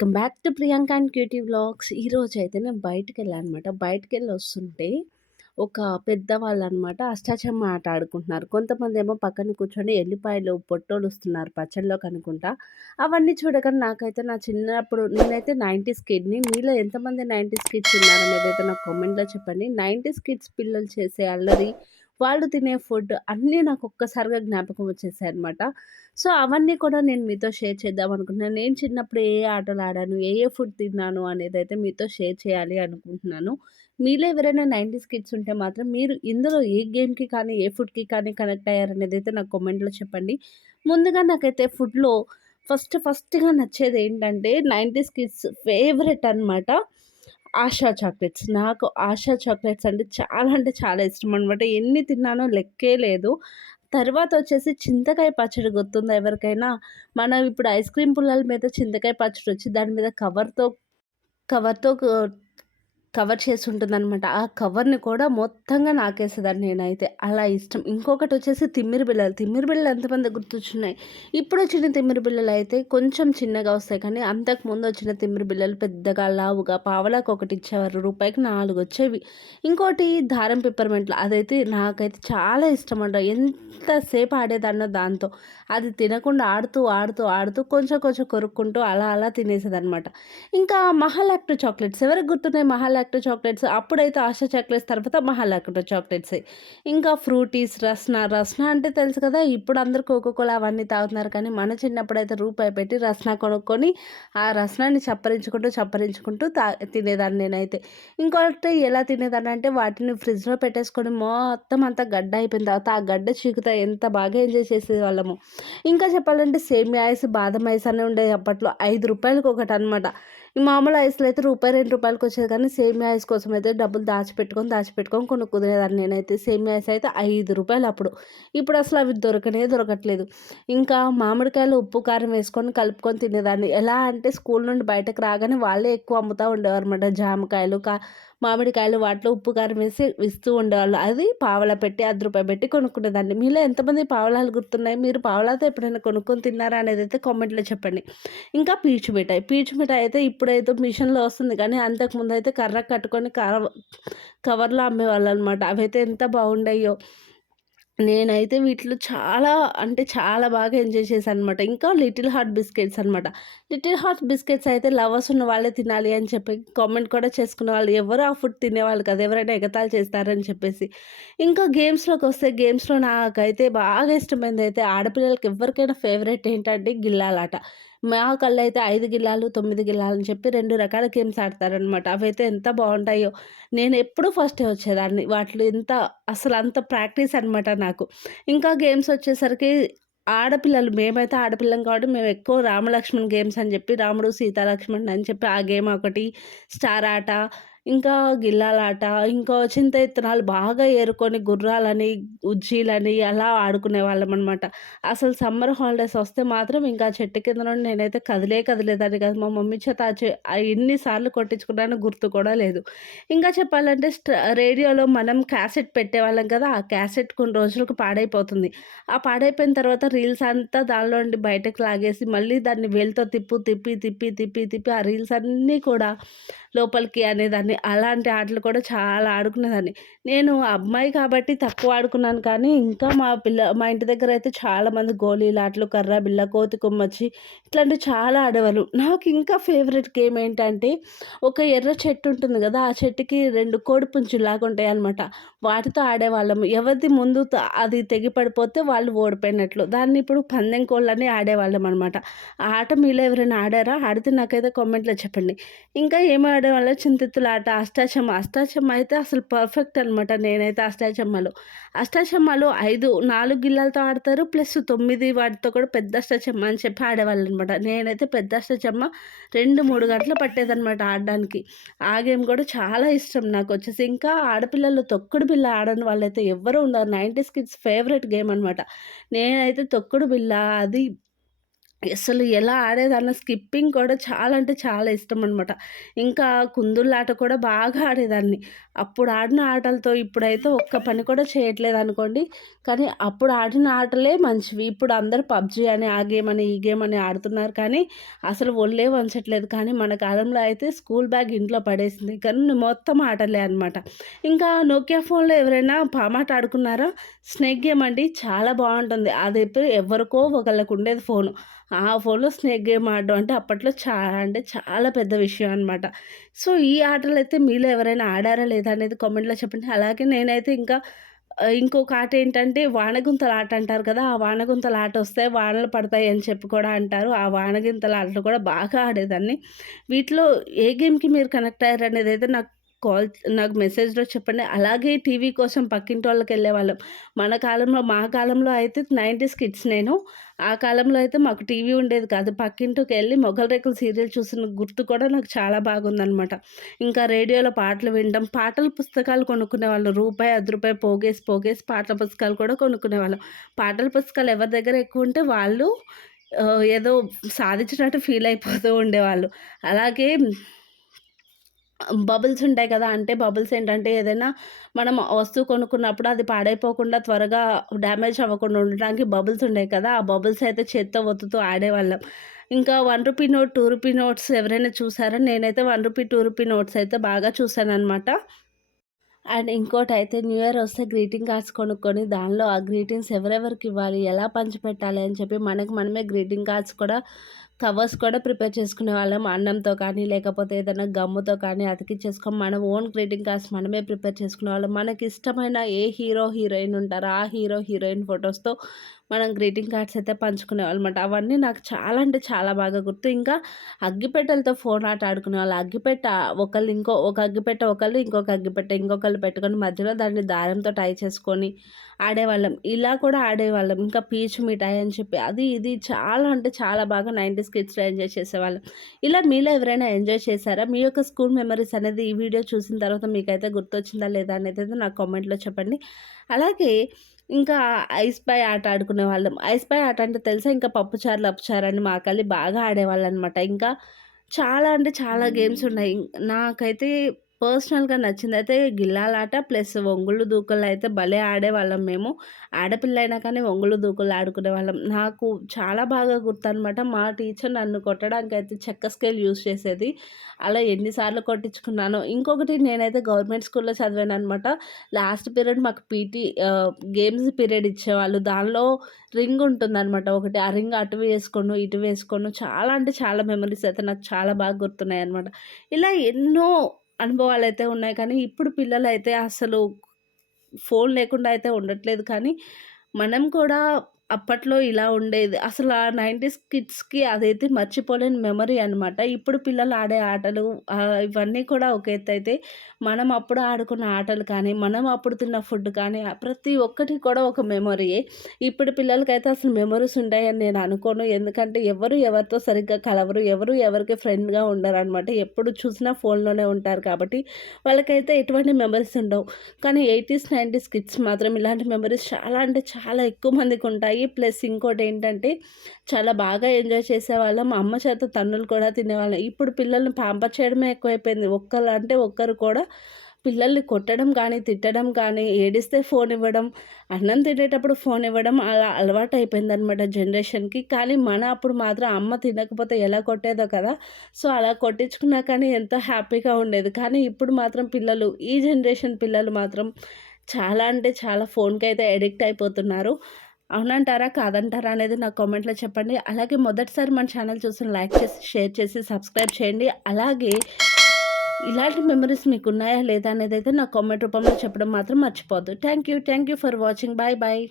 Welcome back to Priyanka and cutie vlogs. ఈరోజైతే నేను బయటికెళ్ళాననమాట. బయటికెళ్ళొస్తుంటే ఒక పెద్దవాళ్ళనమాట అష్టాచెమ్మా ఆట ఆడుకుంటున్నారు. కొంతమందేమో పక్కన కూర్చొని ఎల్లిపాయలు పొట్టోలుస్తున్నారు పచ్చడిలోకి అనుకుంటా. అవన్నీ చూడగానే నాకైతే నా చిన్నప్పుడు నేనైతే 90స్ కిడ్‌ని. మీలో ఎంతమంది 90స్ కిడ్స్ ఉన్నారనేదైతే నాకు కామెంట్‌లో చెప్పండి. 90స్ కిడ్స్ పిల్లలు చేసే అల్లరి, వాళ్ళు తినే ఫుడ్ అన్నీ నాకు ఒక్కసారిగా జ్ఞాపకం వచ్చేసాయన్నమాట. సో, అవన్నీ కూడా నేను మీతో షేర్ చేద్దామనుకుంటున్నాను. నేను చిన్నప్పుడు ఏ ఏ ఆటలాడాను, ఏ ఏ ఫుడ్ తిన్నాను అనేదైతే మీతో షేర్ చేయాలి అనుకుంటున్నాను. మీలో ఎవరైనా 90స్ కిడ్స్ ఉంటే మాత్రం మీరు ఇందులో ఏ గేమ్‌కి కానీ, ఏ ఫుడ్‌కి కానీ కనెక్ట్ అయ్యారనేదైతే నాకు కామెంట్‌లో చెప్పండి. ముందుగా నాకైతే ఫుడ్‌లో ఫస్ట్‌గా నచ్చేదేంటంటే 90స్ కిడ్స్ ఫేవరెట్ అనమాట ఆశా చాక్లెట్స్. నాకు ఆశా చాక్లెట్స్ అంటే చాలా ఇష్టమనమాట. ఎన్ని తిన్నానో లెక్కే లేదు. తర్వాతొచ్చేసి చింతకాయ పచ్చడి గుర్తుందా ఎవరికైనా? మనం ఇప్పుడు ఐస్ క్రీమ్ పుల్లల మీద చింతకాయ పచ్చడొచ్చి దాని మీద కవర్‌తో కవర్ చేసుంటుందనమాట. ఆ కవర్‌ని కూడా మొత్తంగా నాకేసేదాన్ని నేనైతే. అలా ఇష్టం. ఇంకొకటొచ్చేసి తిమ్మిరి బిళ్ళలు. తిమ్మిరి బిళ్ళలు ఎంతమందికి గుర్తొచ్చున్నాయి? ఇప్పుడొచ్చిన తిమ్మిరి బిళ్ళలయితే కొంచెం చిన్నగా వస్తాయి కానీ, అంతకుముందొచ్చిన తిమ్మిరి బిళ్ళలు పెద్దగా, లావుగా పావలాకొకటిచ్చేవారు. రూపాయికి 4 వచ్చేవి. ఇంకోటి దారం పిప్పర్మెంట్లు. అదైతే నాకైతే చాలా ఇష్టమంట. ఎంతసేపు ఆడేదాన్నో దాంతో. అది తినకుండా ఆడుతూ కొంచెం కొంచెం కొరుక్కుంటూ అలా తినేసేదనమాట. ఇంకా మహాలాక్టో చాక్లెట్స్ ఎవరికి గుర్తున్నాయి మహాలాక్టో చాక్లెట్స్? అప్పుడైతే ఆశా చాక్లెట్స్ తర్వాత మహాలాక్టో చాక్లెట్సే. ఇంకా ఫ్రూటీస్, రస్నా అంటే తెలుసు కదా! ఇప్పుడు అందరూ కోకో కోలా అవన్నీ తాగుతున్నారు కానీ మన చిన్నప్పుడైతే రూపాయి పెట్టి రస్నా కొనుక్కొని ఆ రస్నాని చప్పరించుకుంటూ తినేదాన్ని నేనైతే. ఇంకోటి ఎలా తినేదాన్నంటే వాటిని ఫ్రిడ్జ్‌లో పెట్టేసుకొని మొత్తం అంతా గడ్డ అయిపోయిన తర్వాత ఆ గడ్డ చీకుతా ఎంత బాగా ఎంజాయ్ చేసేవాళ్ళమో. ఇంకా చెప్పాలంటే సేమియా ఐస్, బాదం ఐస్ అని ఉండేది అప్పట్లో. రూ. 5కి ఒకటనమాట. ఈ మామూలు ఐస్‌లో అయితే రూపాయి, రూ. 2కి వచ్చేది కానీ సేమియా ఐస్ కోసం అయితే డబ్బులు దాచిపెట్టుకొని కొనుక్కునేదాన్ని నేనైతే. సేమియా ఐస్ అయితే రూ. 5 అప్పుడు. ఇప్పుడసలు అవి దొరకట్లేదు. ఇంకా మామిడికాయలు ఉప్పు, కారం వేసుకొని కలుపుకొని తినేదాన్ని. ఎలా అంటే స్కూల్ నుండి బయటకు రాగానే వాళ్ళే ఎక్కువ అమ్ముతా ఉండేవారన్నమాట. జామకాయలు, మామిడికాయలు వాటిలో ఉప్పు, కారం వేసి ఇస్తూ ఉండేవాళ్ళు. అది పావలా పెట్టి, రూ. 10 పెట్టి కొనుక్కునేదాన్ని. మీలో ఎంతమంది పావలాలు గుర్తున్నాయి? మీరు పావలాతో ఎప్పుడైనా కొనుక్కొని తిన్నారా అనేదైతే కామెంట్‌లో చెప్పండి. ఇంకా పీచు మిఠాయి. పీచు మిఠాయి అయితే ఇప్పుడైతే మిషన్‌లో వస్తుంది కానీ అంతకుముందయితే కర్రకు కట్టుకొని కవర్‌లో అమ్మేవాళ్ళనమాట. అవైతే ఎంత బాగుండేయో. నేనైతే వీటిలో చాలా బాగా ఎంజాయ్ చేశాననమాట. ఇంకా లిటిల్ హార్ట్ బిస్కెట్స్ అనమాట. లిటిల్ హార్ట్ బిస్కెట్స్ అయితే లవర్స్ ఉన్న వాళ్ళే తినాలి అని చెప్పి కామెంట్ కూడా చేసుకునేవాళ్ళు. ఎవరు ఆ ఫుడ్ తినేవాళ్ళు కాదు. ఎవరైనా ఎగతాళి చేస్తారని చెప్పేసి. ఇంకా గేమ్స్‌లోకొస్తే గేమ్స్‌లో నాకైతే బాగా ఇష్టమైనదైతే ఆడపిల్లలకి ఎవ్వరికైనా ఫేవరెట్ ఏంటంటే గిల్లాలాట. మా కళ్ళైతే 5 గిల్లాలు, 9 గిల్లాలు అని చెప్పి 2 రకాల గేమ్స్ ఆడతారనమాట. అవైతే ఎంత బావుంటాయో. నేనెప్పుడూ ఫస్టే వచ్చేదాన్ని. వాటిలో అసలంత ప్రాక్టీస్ అనమాట నాకు. ఇంకా గేమ్స్ వచ్చేసరికి మేమైతే ఆడపిల్లం కాబట్టి మేమెక్కువ రామలక్ష్మణ్ గేమ్స్ అని చెప్పి రాముడు, సీత, లక్ష్మణుడు అని చెప్పి ఆ గేమ్ ఒకటి, స్టార్ ఆట, ఇంకా గిల్లాలాట, ఇంకా చింత ఇత్తనాలు బాగా ఏరుకొని గుర్రాలని, ఉజ్జీలని అలా ఆడుకునేవాళ్ళమనమాట. అసలు సమ్మర్ హాలిడేస్ వస్తే మాత్రం ఇంకా చెట్టు కింద నుండి నేనైతే కదిలేదాన్ని కాదు. మా మమ్మీ చేత ఎన్ని సార్లు కొట్టించుకున్నానో గుర్తు కూడా లేదు. ఇంకా చెప్పాలంటే రేడియోలో మనం క్యాసెట్ పెట్టేవాళ్ళం కదా! ఆ క్యాసెట్ కొన్ని రోజులకు పాడైపోతుంది. ఆ పాడైపోయిన తర్వాత రీల్స్ అంతా దానిలో నుండి బయటకు లాగేసి మళ్ళీ దాన్ని వేలుతో తిప్పి ఆ రీల్స్ అన్నీ కూడా లోపలికి అనేదాన్ని. అలాంటి ఆటలు కూడా చాలా ఆడుకునేదాన్ని. నేను అమ్మాయి కాబట్టి తక్కువ ఆడుకున్నాను కానీ ఇంకా మా ఇంటి దగ్గర అయితే చాలామంది గోలీలాటలు, కర్ర బిల్ల, కోతి కొమ్మచ్చి ఇట్లాంటివి చాలా ఆడేవాళ్ళు. నాకు ఇంకా ఫేవరెట్ గేమ్ ఏంటంటే ఒక ఎర్ర చెట్టు ఉంటుంది కదా! ఆ చెట్టుకి 2 కోడిపుంజుల్లాగా ఉంటాయన్నమాట. వాటితో ఆడేవాళ్ళం. ఎవరిది ముందు అది తెగి పడిపోతే వాళ్ళు ఓడిపోయినట్లు. దాన్ని ఇప్పుడు పందెం కోళ్ళని ఆడేవాళ్ళమనమాట. ఆ ఆట మీలో ఎవరైనా ఆడారా? ఆడితే నాకైతే కామెంట్‌లో చెప్పండి. ఇంకా ఏమి ఆడేవాళ్ళం చింతెత్తులాట, అష్టాచెమ్మ అయితే అసలు పర్ఫెక్ట్ అనమాట నేనైతే అష్టాచెమ్మలో. అష్టాచెమ్మలో 4 గిల్లలతో ఆడతారు. ప్లస్ 9 వాటితో కూడా పెద్ద అష్టాచెమ్మ అని చెప్పి ఆడేవాళ్ళనమాట. నేనైతే పెద్ద అష్టాచెమ్మ 2, 3 గంటలు పట్టేదనమాట ఆడడానికి. ఆ గేమ్ కూడా చాలా ఇష్టం నాకొచ్చేసి. ఇంకా ఆడపిల్లల్లో తొక్కుడు బిళ్ళ ఆడని వాళ్ళైతే ఎవ్వరు ఉండరు. 90స్ కిడ్స్ ఫేవరెట్ గేమ్ అనమాట. నేనైతే తొక్కుడు బిళ్ళ అది అసలు ఎలా ఆడేదాన్నో స్కిప్పింగ్ కూడా చాలా అంటే చాలా ఇష్టమనమాట. ఇంకా కుందుల్లాట కూడా బాగా ఆడేదాన్ని. అప్పుడు ఆడిన ఆటలతో ఇప్పుడైతే ఒక్క పని కూడా చేయట్లేదనుకోండి. కానీ అప్పుడు ఆడిన ఆటలే మంచివి. ఇప్పుడు అందరూ పబ్‌జీ అని, ఆ గేమ్ అని, ఈ గేమ్ అని ఆడుతున్నారు కానీ అసలు ఒళ్ళే వంచట్లేదు. కానీ మన కాలంలో అయితే స్కూల్ బ్యాగ్ ఇంట్లో పడేసింది. కానీ మొత్తం ఆటలే అనమాట. ఇంకా నోకియా ఫోన్‌లో ఎవరైనా పామాట ఆడుకున్నారా? స్నేక్ గేమ్ అండి చాలా బావుంటుంది. అదైతే ఎవరికో ఒకళ్ళకి ఉండేది ఫోను. ఆ ఫోన్‌లో స్నేక్ గేమ్ ఆడడం అంటే అప్పట్లో చాలా అంటే చాలా పెద్ద విషయం అనమాట. సో, ఈ ఆటలైతే మీలో ఎవరైనా ఆడారా లేదా అనేది కామెంట్‌లో చెప్పండి. అలాగే నేనైతే ఇంకా ఇంకొక ఆట ఏంటంటే వానగుంతల ఆట అంటారు కదా! ఆ వానగుంతల ఆట వస్తే వానలు పడతాయి అని చెప్పి కూడా అంటారు. ఆ వానగింతల ఆటలు కూడా బాగా ఆడేదాన్ని. వీటిలో ఏ గేమ్‌కి మీరు కనెక్ట్ అయ్యారనేదైతే కాల్ నాకు మెసేజ్‌లో చెప్పండి. అలాగే టీవీ కోసం పక్కింటోళ్ళకెళ్ళేవాళ్ళం. మా కాలంలో అయితే 90స్ కిడ్స్ నేను. ఆ కాలంలో అయితే మాకు టీవీ ఉండేది కాదు. పక్కింటికెళ్ళి 'మొగల్ రేకులు' సీరియల్ చూసిన గుర్తు కూడా నాకు చాలా బాగుందనమాట. ఇంకా రేడియోలో పాటలు వినడం, పాటల పుస్తకాలు కొనుక్కునేవాళ్ళం. రూపాయి, రూ. 10 పోగేసి పాటల పుస్తకాలు కూడా కొనుక్కునేవాళ్ళం. పాటల పుస్తకాలు ఎవరి దగ్గర ఎక్కువుంటే వాళ్ళు ఏదో సాధించినట్టు ఫీల్ అయిపోతూ ఉండేవాళ్ళు. అలాగే బబుల్స్ ఉంటాయి కదా! అంటే బబుల్స్ ఏంటంటే ఏదైనా మనం వస్తువు కొనుక్కున్నప్పుడు అది పాడైపోకుండా త్వరగా డ్యామేజ్ అవ్వకుండా ఉండడానికి బబుల్స్ ఉండేవి కదా! ఆ బబుల్స్ అయితే చేత్తో ఒత్తుతూ ఆడేవాళ్ళం. ఇంకా రూ. 1 నోట్, రూ. 2 నోట్స్ ఎవరైనా చూసారా? నేనైతే రూ. 1, రూ. 2 నోట్స్ అయితే బాగా చూసాననమాట. అండ్ ఇంకోటైతే న్యూ ఇయర్ వస్తే గ్రీటింగ్ కార్డ్స్ కొనుక్కొని దానిలో ఆ గ్రీటింగ్స్ ఎవరెవరికివ్వాలి, ఎలా పంచిపెట్టాలి అని చెప్పి మనకు మనమే గ్రీటింగ్ కార్డ్స్ కూడా కవర్స్ కూడా ప్రిపేర్ చేసుకునేవాళ్ళం. అన్నంతో కానీ, లేకపోతే ఏదైనా గమ్ముతో కానీ అతికిచ్చేసుకొని మన ఓన్ గ్రీటింగ్ కార్డ్స్ మనమే ప్రిపేర్ చేసుకునేవాళ్ళం. మనకిష్టమైన ఏ హీరో, హీరోయిన్ ఉంటారో ఆ హీరో, హీరోయిన్ ఫోటోస్‌తో మనం గ్రీటింగ్ కార్డ్స్ అయితే పంచుకునేవాళ్ళమాట. అవన్నీ నాకు చాలా అంటే చాలా బాగా గుర్తు. ఇంకా అగ్గిపెట్టెలతో ఫోన్ ఆట ఆడుకునేవాళ్ళం. ఒక అగ్గిపెట్టె ఒకళ్ళు, ఇంకొక అగ్గిపెట్టె ఇంకొకళ్ళు పెట్టుకొని మధ్యలో దాన్ని దారంతో టై చేసుకొని ఆడేవాళ్ళం. ఇలా కూడా ఆడేవాళ్ళం. ఇంకా పీచు మిఠాయి అని చెప్పి అది ఇది చాలా అంటే చాలా బాగా 90స్ కిడ్స్‌లో ఎంజాయ్ చేసేవాళ్ళం. ఇలా మీలో ఎవరైనా ఎంజాయ్ చేశారా? మీ యొక్క స్కూల్ మెమరీస్ అనేది ఈ వీడియో చూసిన తర్వాత మీకైతే గుర్తొచ్చిందా లేదా అనేదైతే నాకు కామెంట్‌లో చెప్పండి. అలాగే ఇంకా ఐస్ పై ఆట ఆడుకునేవాళ్ళం. ఐస్ పై ఆట అంటే తెలుసా? ఇంకా పప్పుచారు, లప్పుచారు అని మాకళ్ళి బాగా ఆడేవాళ్ళనమాట. ఇంకా చాలా అంటే చాలా గేమ్స్ ఉన్నాయి. నాకైతే పర్సనల్‌గా నచ్చిందయితే గిల్లాలాట ప్లస్ ఒంగుళ్ళు దూకుళ్ళు అయితే భలే ఆడేవాళ్ళం మేము. ఆడపిల్లయినా కానీ ఒంగుళ్ళు దూకుళ్ళు ఆడుకునేవాళ్ళం. నాకు చాలా బాగా గుర్తనమాట. మా టీచర్ నన్ను కొట్టడానికైతే చెక్క స్కేల్ యూజ్ చేసేది. అలా ఎన్ని సార్లు కొట్టించుకున్నానో. ఇంకొకటి నేనైతే గవర్నమెంట్ స్కూల్‌లో చదివాననమాట. లాస్ట్ పీరియడ్ మాకు గేమ్స్ పీరియడ్ ఇచ్చేవాళ్ళు. దానిలో రింగ్ ఉంటుందనమాట ఒకటి. ఆ రింగ్ అటు వేసుకోను, ఇటు వేసుకోను చాలా అంటే చాలా మెమోరీస్ అయితే నాకు చాలా బాగా గుర్తున్నాయనమాట. ఇలా ఎన్నో అనుభవాలైతే ఉన్నాయి కానీ, ఇప్పుడు పిల్లలైతే అసలు ఫోను లేకుండా అయితే ఉండట్లేదు కానీ, మనం కూడా అప్పట్లో ఇలా ఉండేది. అసలు ఆ 90స్ కిడ్స్‌కి అదైతే మర్చిపోలేని మెమరీ అనమాట. ఇప్పుడు పిల్లలు ఆడే ఆటలు ఇవన్నీ కూడా ఒక ఎత్తైతే, మనం అప్పుడు ఆడుకున్న ఆటలు కానీ, మనం అప్పుడు తిన్న ఫుడ్ కానీ, ప్రతి ఒక్కటి కూడా ఒక మెమొరీయే. ఇప్పుడు పిల్లలకైతే అసలు మెమోరీస్ ఉంటాయని నేను అనుకోను. ఎందుకంటే ఎవరు ఎవరితో సరిగ్గా కలవరు. ఎవరు ఎవరికి ఫ్రెండ్‌గా ఉండరనమాట. ఎప్పుడు చూసినా ఫోన్‌లోనే ఉంటారు కాబట్టి, వాళ్ళకైతే ఎటువంటి మెమోరీస్ ఉండవు. కానీ 80స్, 90స్ కిడ్స్ మాత్రం ఇలాంటి మెమోరీస్ చాలా అంటే చాలా ఎక్కువ మందికుంటాయి. ప్లస్ ఇంకోటేంటంటే, చాలా బాగా ఎంజాయ్ చేసేవాళ్ళం. అమ్మ చేత తన్నులు కూడా తినేవాళ్ళం. ఇప్పుడు పిల్లల్ని ప్యాంపర్ చేయడమే ఎక్కువైపోయింది. ఒక్కరు కూడా పిల్లల్ని కొట్టడం కానీ, తిట్టడం కానీ, ఏడిస్తే ఫోన్ ఇవ్వడం, అన్నం తినేటప్పుడు ఫోన్ ఇవ్వడం అలా అలవాటయిపోయిందనమాట జనరేషన్‌కి. కానీ అప్పుడు మాత్రం అమ్మ తినకపోతే ఎలా కొట్టేదో కదా! సో, అలా కొట్టించుకున్నా కానీ ఎంతో హ్యాపీగా ఉండేది. కానీ ఇప్పుడు మాత్రం ఈ జనరేషన్ పిల్లలు మాత్రం చాలా అంటే చాలా ఫోన్‌కైతే అడిక్ట్ అయిపోతున్నారు. అవునంటారా? కాదంటారా? అనేది నాకు కామెంట్‌లో చెప్పండి. అలాగే మొదటిసారి మన ఛానల్ చూసిన లైక్ చేసి, షేర్ చేసి, సబ్స్క్రైబ్ చేయండి. అలాగే ఇలాంటి మెమోరీస్ మీకున్నాయా లేదా అనేదైతే నాకు కామెంట్ రూపంలో చెప్పడం మాత్రం మర్చిపోవద్దు. Thank you for watching. Bye.